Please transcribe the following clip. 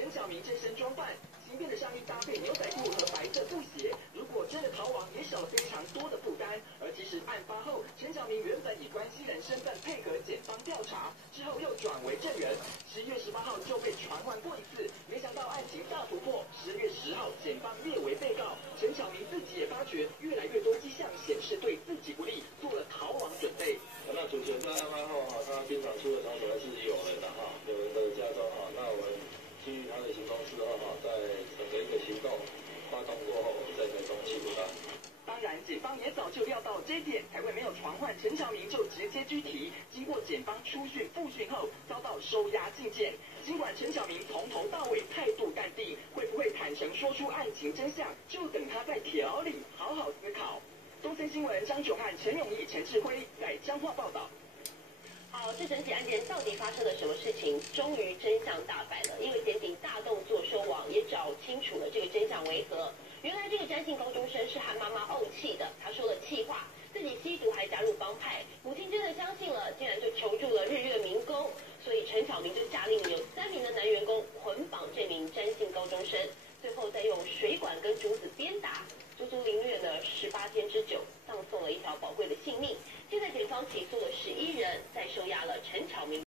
陈晓明这身装扮，轻便的上衣搭配牛仔裤和白色布鞋，如果真的逃亡，也少了非常多的负担。而其实案发后，陈晓明原本以关系人身份配合检方调查，之后又转为证人。11月18号就被传唤过一次，没想到案情大突破。12月10号，检方列为被告，陈晓明自己也发觉越来越多迹象显示对自己不利，做了逃亡准备。那主权在案发后他经常出的场所是有人的有人的家中那我们基于他的行动之后在整个一个行动发动过后，我们在台中缉捕他。当然，检方也早就料到这一点，才会没有传唤陈晓明就直接拘提。经过检方初讯复讯后，遭到收押禁见。尽管陈晓明从头到尾态度淡定，会不会坦诚说出案情真相，就等他在铁牢里好好思考。东森新闻张炯汉、陈永义、陈志辉在彰化报道。好，这整起案件到底发生了什么事情？终于真相大白了，因为检警大动作收网，也找清楚了这个真相为何。原来这个詹姓高中生是和妈妈怄气的，他说了气话，自己吸毒还加入帮派，母亲真的相信了，竟然就求助了日月民工，所以陈晓明就下令有3名的男员工捆绑这名詹姓高中生，最后再用水管跟竹子鞭打，足足凌虐了18天之久，葬送了一条宝贵的性命。现在检方起诉了11人，再收押了陈晓明。